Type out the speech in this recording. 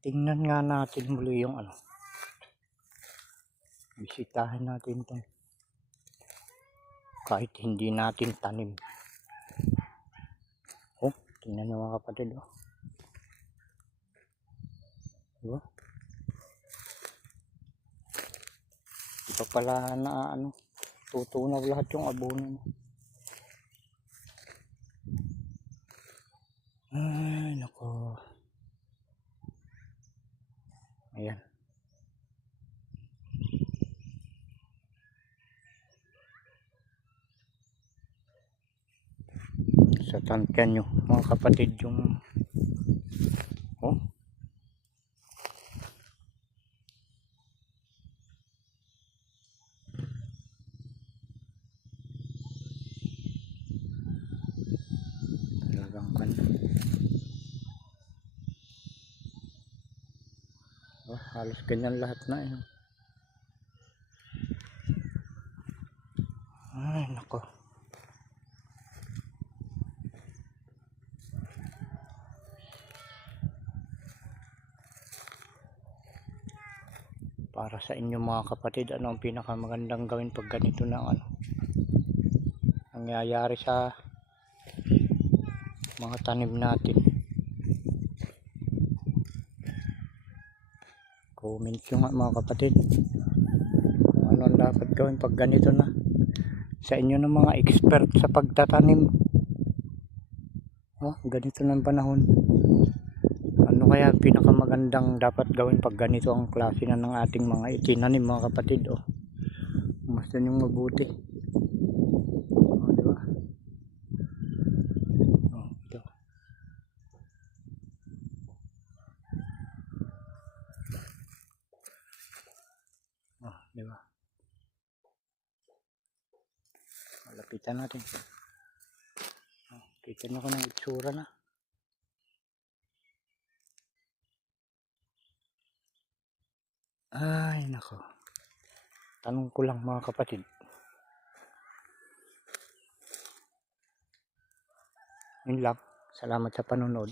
Tingnan nga natin muli yung ano. Bisitahin natin ito. Kahit hindi natin tanim. Oh, tingnan nyo mga kapatid. Oh. Diba? Di pa pala na ano, tutunaw lahat yung abono. Ay, nako. Ayan. Sa tantyan nyo mga kapatid yung oh, talagang kan oh, halos ganyan lahat na eh. Ay nako. Para sa inyo mga kapatid, ano ang pinakamagandang gawin pag ganito na ano nangyayari sa mga tanim natin? Comment nyo nga mga kapatid kung ano ang dapat gawin pag ganito na sa inyo ng mga expert sa pagtatanim. Oh, ganito ng panahon, ano kaya pinakamagandang dapat gawin pag ganito ang klase na ng ating mga itinanim mga kapatid? Oh, mas yun yung mabuti. Oh, diba? Oh, ito. Oh, diba? Malapitan natin. Oh, kita nyo ko ng itsura na. Ay nako, tanong ko lang mga kapatid, yun lang. Salamat sa panonood.